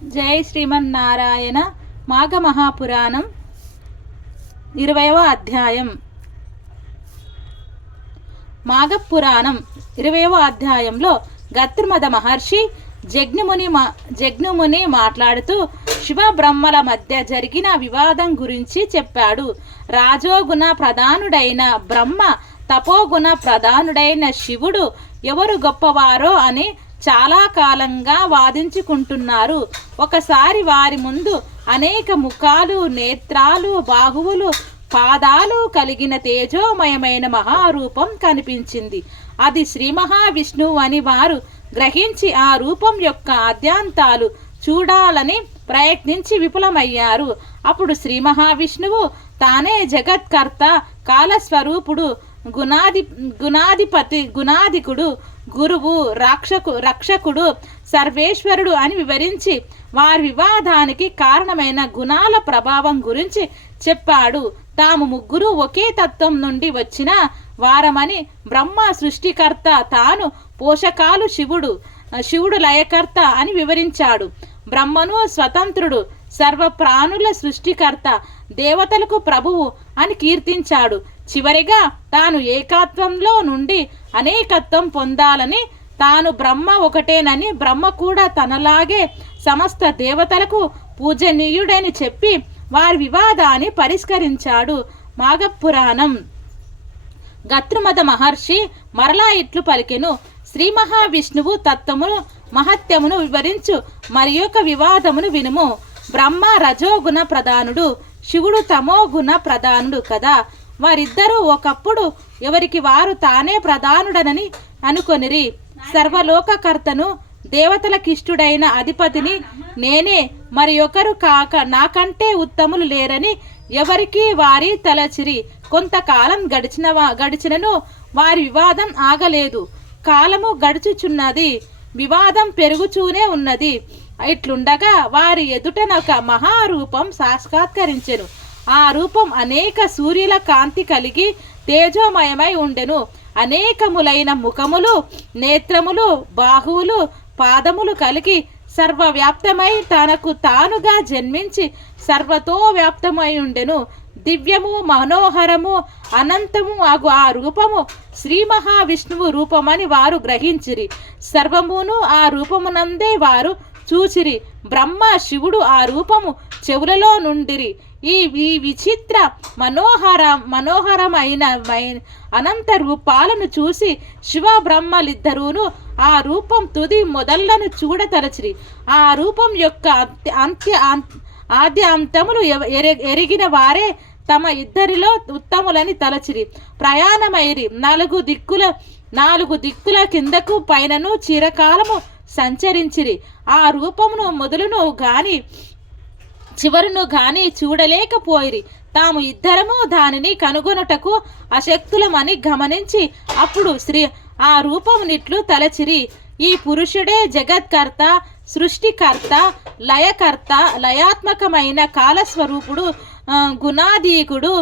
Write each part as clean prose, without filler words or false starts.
జై శ్రీమన్నారాయణ. మాఘ మహాపురాణం 20వ అధ్యాయం. మాఘపురాణం 20వ అధ్యాయంలో గత్రుమద మహర్షి జగ్నుముని మాట్లాడుతూ శివ బ్రహ్మల మధ్య జరిగిన వివాదం గురించి చెప్పాడు. రాజోగుణ ప్రధానుడైన బ్రహ్మ, తపోగుణ ప్రధానుడైన శివుడు ఎవరు గొప్పవారో అని చాలా కాలంగా వాదించుకుంటున్నారు. ఒకసారి వారి ముందు అనేక ముఖాలు, నేత్రాలు, బాహువులు, పాదాలు కలిగిన తేజోమయమైన మహారూపం కనిపించింది. అది శ్రీ మహావిష్ణువు అని వారు గ్రహించి ఆ రూపం యొక్క ఆద్యాంతాలు చూడాలని ప్రయత్నించి విఫలమయ్యారు. అప్పుడు శ్రీ మహావిష్ణువు తానే జగత్కర్త, కాలస్వరూపుడు, గుణాధికుడు, గురువు, రక్షకుడు, సర్వేశ్వరుడు అని వివరించి వారి వివాదానికి కారణమైన గుణాల ప్రభావం గురించి చెప్పాడు. తాము ముగ్గురు ఒకే తత్వం నుండి వచ్చిన వారమని, బ్రహ్మ సృష్టికర్త, తాను పోషకాలు, శివుడు లయకర్త అని వివరించాడు. బ్రహ్మను స్వతంత్రుడు, సర్వ ప్రాణుల సృష్టికర్త, దేవతలకు ప్రభువు అని కీర్తించాడు. చివరిగా తాను ఏకత్వంలో నుండి అనేకత్వం పొందాలని, తాను బ్రహ్మ ఒకటేనని, బ్రహ్మ కూడా తనలాగే సమస్త దేవతలకు పూజనీయుడని చెప్పి వారి వివాదాన్ని పరిష్కరించాడు. మాఘపురాణం. గత్రుమద మహర్షి మరలా ఇట్లు పలికెను: శ్రీ మహావిష్ణువు తత్వమును మహత్యమును వివరించు మరి యొక్క వివాదమును వినుము. బ్రహ్మ రజోగుణ ప్రధానుడు, శివుడు తమోగుణ ప్రధానుడు కదా. వారిద్దరూ ఒకప్పుడు ఎవరికి వారు తానే ప్రధానుడనని అనుకొనిరి. సర్వలోకకర్తను, దేవతలకిష్టుడైన అధిపతిని నేనే, మరి ఒకరు కాక నాకంటే ఉత్తములు లేరని ఎవరికి వారి తలచిరి. కొంతకాలం గడిచినను వారి వివాదం ఆగలేదు. కాలము గడుచుచున్నది, వివాదం పెరుగుచూనే ఉన్నది. ఇట్లుండగా వారి ఎదుటనొక మహారూపం సాక్షాత్కరించెను. ఆ రూపం అనేక సూర్యుల కాంతి కలిగి తేజోమయమై ఉండెను. అనేకములైన ముఖములు, నేత్రములు, బాహువులు, పాదములు కలిగి సర్వవ్యాప్తమై తనకు తానుగా జన్మించి సర్వతో వ్యాప్తమై ఉండెను. దివ్యము, మనోహరము, అనంతము అగు ఆ రూపము శ్రీ మహావిష్ణువు రూపమని వారు గ్రహించిరి. సర్వమును ఆ రూపమునందే వారు చూచిరి. బ్రహ్మ, శివుడు ఆ రూపము చెవులలో నుండిరి. ఈ విచిత్ర మనోహరమైన అనంత రూపాలను చూసి శివ బ్రహ్మలిద్దరూను ఆ రూపం తుది మొదళ్లను చూడతలచిరి. ఆ రూపం యొక్క ఆద్య అంతములు ఎరిగిన వారే తమ ఇద్దరిలో ఉత్తములని తలచిరి. ప్రయాణమైరి. నాలుగు దిక్కుల కిందకు పైనను చిరకాలము సంచరించిరి. ఆ రూపమును మొదలును గాని చివరును గాని చూడలేకపోయిరి. తాము ఇద్దరము దానిని కనుగొనుటకు అశక్తులమని గమనించి అప్పుడు ఆ రూపమునిట్లు తలచిరి: ఈ పురుషుడే జగత్కర్త, సృష్టికర్త, లయకర్త, లయాత్మకమైన కాలస్వరూపుడు, గుణాధీకుడు,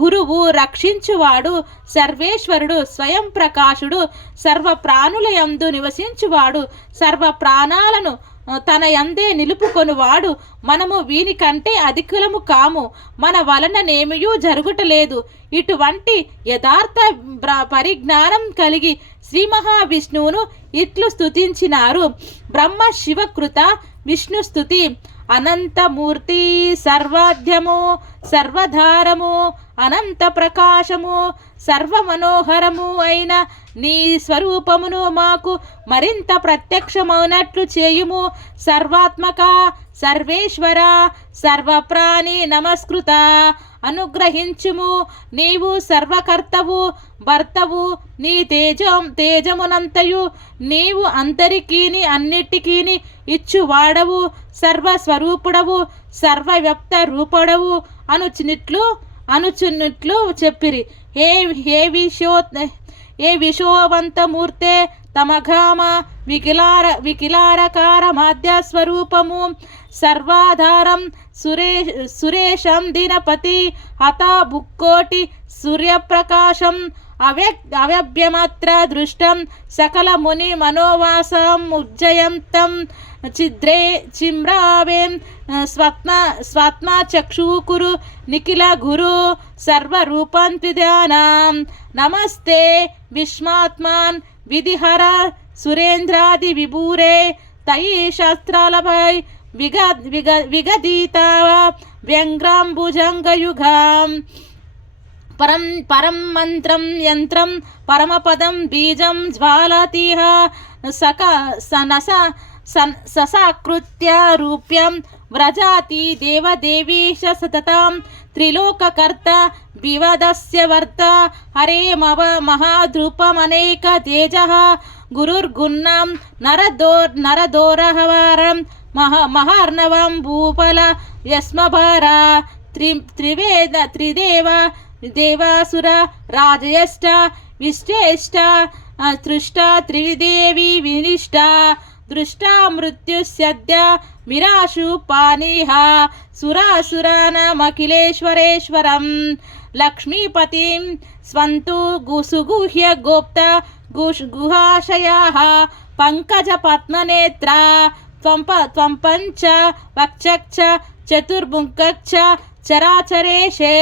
గురువు, రక్షించువాడు, సర్వేశ్వరుడు, స్వయం ప్రకాశుడు, సర్వ ప్రాణుల యందు నివసించువాడు, సర్వ ప్రాణాలను తన యందే నిలుపుకొనువాడు. మనము వీనికంటే అధికులము కాము, మన వలననేమియూ జరుగుటలేదు. ఇటువంటి యథార్థ పరిజ్ఞానం కలిగి శ్రీ మహావిష్ణువును ఇట్లు స్తుతించినారు. బ్రహ్మ శివకృత విష్ణు స్తుతి. అనంతమూర్తి, సర్వాధ్యము, సర్వధారము, అనంత ప్రకాశము, సర్వమనోహరము అయిన నీ స్వరూపమును మాకు మరింత ప్రత్యక్షమవునట్లు చేయుము. సర్వాత్మక, సర్వేశ్వర, సర్వప్రాణి నమస్కృత అనుగ్రహించుము. నీవు సర్వకర్తవు, భర్తవు. నీ తేజమునంతయు నీవు అందరికీని అన్నిటికీని ఇచ్చువాడవు, సర్వస్వరూపుడవు, సర్వవ్యాప్త రూపుడవు అనుచున్నట్లు చెప్పిరి. ఏ విశోవంతమూర్తే తమఘామ వికిలారకార మాధ్యస్వరూపము సర్వాధారం సురేశం దినపతి హతా బుక్కోటి సూర్యప్రకాశం అవ్యభ్యమత్ర దృష్టం సకల ముని మనోవాసం ఉజ్జయంతం చిద్రే చిమ్రావేం స్వాత్మా చక్షుకురు నిఖిల గురు సర్వరూపం త్రిధ్యానం నమస్తే విశ్వాత్మాన్ విధిహర సురేంద్రాది విభూరే తయి శాస్త్రాలపై విగదీత వ్యంగ్రాంబుజంగయుగం పరం మంత్రం యంత్రం పరమపదం బీజం జ్వాలతిహ ససాకృత్య రూప్యం వ్రజాతి దేవదేవీశ సతతం త్రిలోకకర్త వివదస్య వర్త హరే మహాద్రూపమనేక తేజః గురుర్గుణం నరదోరహవారం మహార్ణవం భూపల యస్మభార త్రిదేవ దేవాసుర రాజయష్ట విశ్చేష్ట తృష్ట త్రిదేవి వినిష్ట దృష్టా మృత్యుస్యద్య మిరాశు పానీహ సురాసురానమఖిలేశ్వరేశ్వరం లక్ష్మీపతిం స్వంతు సుగుహ్య గోప్త గుహాశయాః పంకజ పద్మనేత్ర త్వం పంచ వక్షక్ష చతుర్భుంకక్ష చరాచరేషే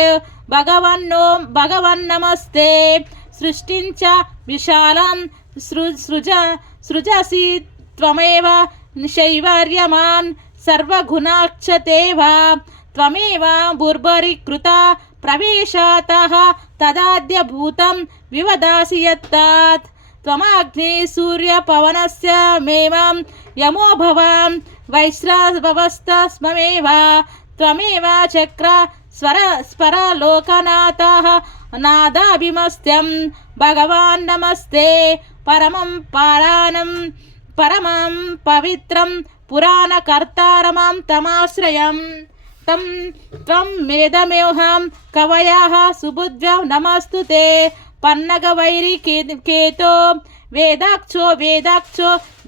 భగవన్నమస్తే సృష్టించ విశాలం సృజసి త్వమేవ శైవర్యమాన్ సర్వగుణాక్షతేవ త్వమేవ బుర్బరీకృత ప్రవేశాతః తదాద్య భూతం వివదాసి యత్తాత్ త్వమగ్ని సూర్య పవనస్య మేవం యమో భవాం వైశ్రవస్తస్మమేవ త్వమేవ చక్ర స్వరలోకనాథః నాదాభిమస్త్యం భగవాన్ నమస్తే పరమం పవిత్రం పురాణకర్తారమాం తమాశ్రయం త్వం మేధమేహం కవయః సుబుద్ధ్యం నమస్తుతే పన్నగవైరి కేతో వేదాక్షో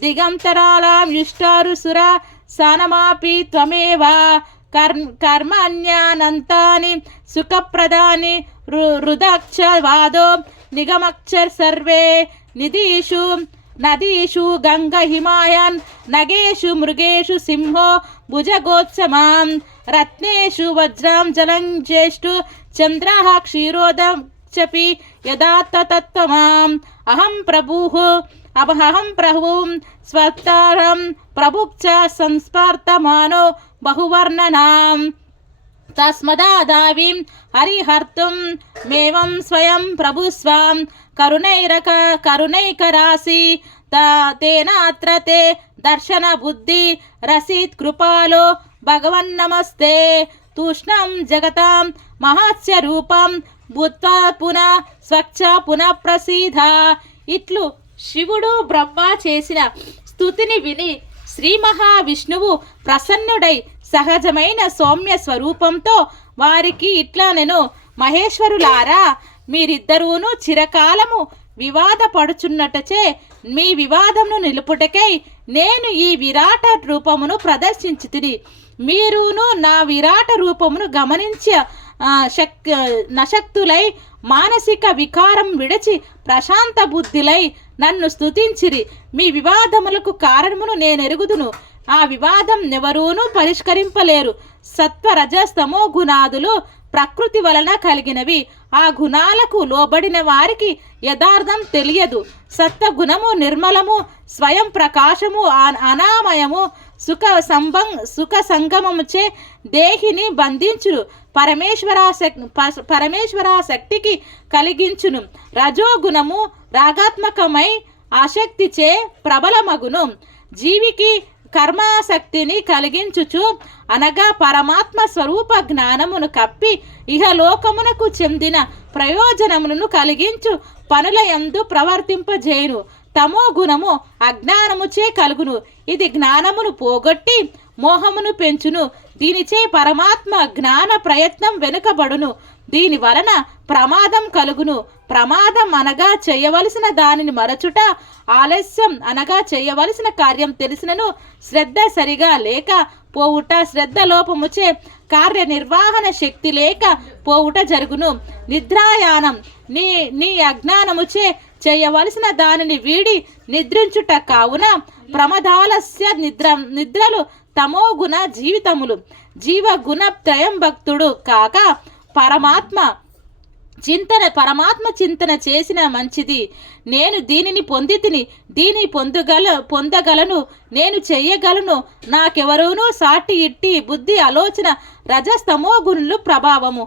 దిగంతరాళాం యుష్టారుసుర సానమాపి త్వమేవ కర్మణ్యానంతాని సుఖప్రదాని రుదక్షవాదో నిగమక్షర్ సర్వే నదీషు గంగ హిమాయన్ నగేషు మృగేషు సింహో భుజగోత్సమాం రత్నేషు వజ్రం జలం జ్యేష్ఠు చంద్రః క్షీరోదం చపి యదాత్తతత్వమాం అహం ప్రభుం స్వతారం ప్రభుక్చ సంస్పర్తమానో బహువర్ణనాం తస్మదాదావిం హరిహర్తుం మేవం స్వయం ప్రభుస్వాం కరుణైకరాసి తేనాత్ర తే దర్శన బుద్ధి రసీత్ కృపాలో భగవన్నమస్తే తూష్ణం జగతాం మహాస్య రూపం భూత్వా పునః స్వచ్ఛ పునః ప్రసీద. ఇట్లు శివుడు బ్రహ్మ చేసిన స్తుతిని విని శ్రీ మహావిష్ణువు ప్రసన్నుడై సహజమైన సౌమ్య స్వరూపంతో వారికి ఇట్లా నేను మహేశ్వరులారా, మీరిద్దరూను చిరకాలము వివాదపడుచున్నటచే మీ వివాదమును నిలుపుటకై నేను ఈ విరాట రూపమును ప్రదర్శించితిని. మీరును నా విరాట రూపమును గమనించ నశక్తులై మానసిక వికారం విడిచి ప్రశాంత బుద్ధిలై నన్ను స్తుతించిరి. మీ వివాదములకు కారణమును నేనెరుగుదును. ఆ వివాదం ఎవరూనూ పరిష్కరింపలేరు. సత్వ రజస్తమో గుణాదులు ప్రకృతి వలన కలిగినవి. ఆ గుణాలకు లోబడిన వారికి యథార్థం తెలియదు. సత్వగుణము నిర్మలము, స్వయం ప్రకాశము, అనామయము, సుఖ సంగమముచే దేహిని బంధించును. పరమేశ్వరాశక్తికి కలిగించును. రజోగుణము రాగాత్మకమై ఆసక్తిచే ప్రబలమగును. జీవికి కర్మాసక్తిని కలిగించుచు అనగా పరమాత్మ స్వరూప జ్ఞానమును కప్పి ఇహలోకమునకు చెందిన ప్రయోజనములను కలిగించు పనుల యందు ప్రవర్తింపజేయును. తమో గుణము అజ్ఞానముచే కలుగును. ఇది జ్ఞానమును పోగొట్టి మోహమును పెంచును. దీనిచే పరమాత్మ జ్ఞాన ప్రయత్నం వెనుకబడును. దీని వలన ప్రమాదం కలుగును. ప్రమాదం అనగా చేయవలసిన దానిని మరచుట, ఆలస్యం అనగా చేయవలసిన కార్యం తెలిసినను శ్రద్ధ సరిగా లేక పోవుట, శ్రద్ధ లోపముచే కార్యనిర్వహణ శక్తి లేక పోవుట జరుగును. నిద్రాయానం నీ అజ్ఞానముచే చేయవలసిన దానిని వీడి నిద్రించుట కావున ప్రమదాలస్య నిద్రలు తమోగుణ జీవితములు. జీవగుణ త్రయం భక్తుడు కాక పరమాత్మ చింతన చేసిన మంచిది. నేను దీనిని పొందితిని, దీని పొందగలను, నేను చెయ్యగలను, నాకెవరూనూ సాటి ఇట్టి బుద్ధి ఆలోచన రజస్తమో గుణులు ప్రభావము.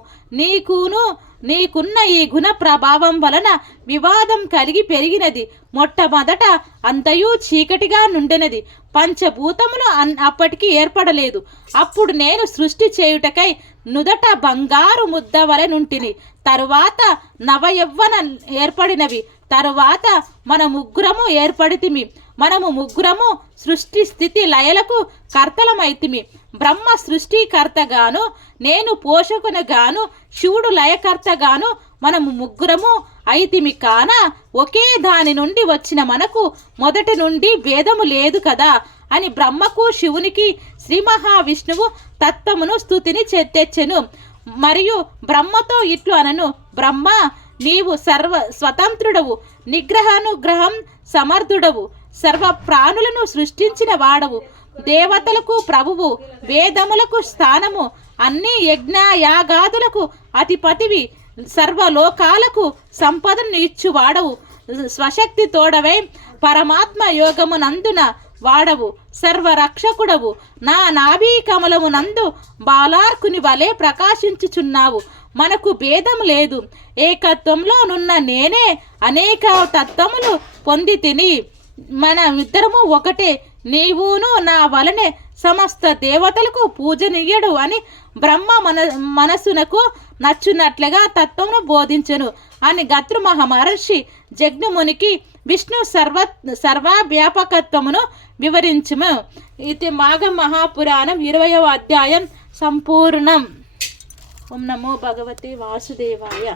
నీకున్న ఈ గుణ ప్రభావం వలన వివాదం కలిగి పెరిగినది. మొట్టమొదట అంతయు చీకటిగా నుండినది. పంచభూతములు అప్పటికి ఏర్పడలేదు. అప్పుడు నేను సృష్టి చేయుటకై నుదట బంగారు ముద్ద వలెనుంటిని. తరువాత నవయవ్వన ఏర్పడినవి. తరువాత మన ముగ్గురము ఏర్పడితిమి. మనము ముగ్గురము సృష్టి స్థితి లయలకు కర్తలమైతిమి. బ్రహ్మ సృష్టికర్తగాను, నేను పోషకునిగాను, శివుడు లయకర్తగాను మనము ముగ్గురము అయితిమి. కాన ఒకే దాని నుండి వచ్చిన మనకు మొదటి నుండి భేదము లేదు కదా అని బ్రహ్మకు శివునికి శ్రీ మహావిష్ణువు తత్వమును స్తుతిని తెచ్చెను. మరియు బ్రహ్మతో ఇట్లు అనను, బ్రహ్మ నీవు స్వతంత్రుడవు, నిగ్రహానుగ్రహం సమర్థుడవు, సర్వ ప్రాణులను సృష్టించిన వాడవు, దేవతలకు ప్రభువు, వేదములకు స్థానము, అన్ని యజ్ఞ యాగాదులకు అధిపతివి, సర్వలోకాలకు సంపదను ఇచ్చువాడవు, స్వశక్తి తోడవై పరమాత్మ యోగమునందున వాడవు, సర్వరక్షకుడవు, నా నాభీ కమలమునందు బాలార్కుని వలె ప్రకాశించుచున్నావు. మనకు భేదం లేదు. ఏకత్వంలో నున్న నేనే అనేక తత్వములు పొంది తిని మనమిద్దరము ఒకటే. నీవును నా వలనే సమస్త దేవతలకు పూజనీయుడు అని బ్రహ్మ మనసునకు నచ్చునట్లుగా తత్వమును బోధించెను అని గత్రు మహర్షి జగ్నుమునికి విష్ణు సర్వవ్యాపకత్వమును వివరించుము. ఇది మాఘ మహాపురాణం 20వ అధ్యాయం సంపూర్ణం. ఓం నమో భగవతే వాసుదేవాయ.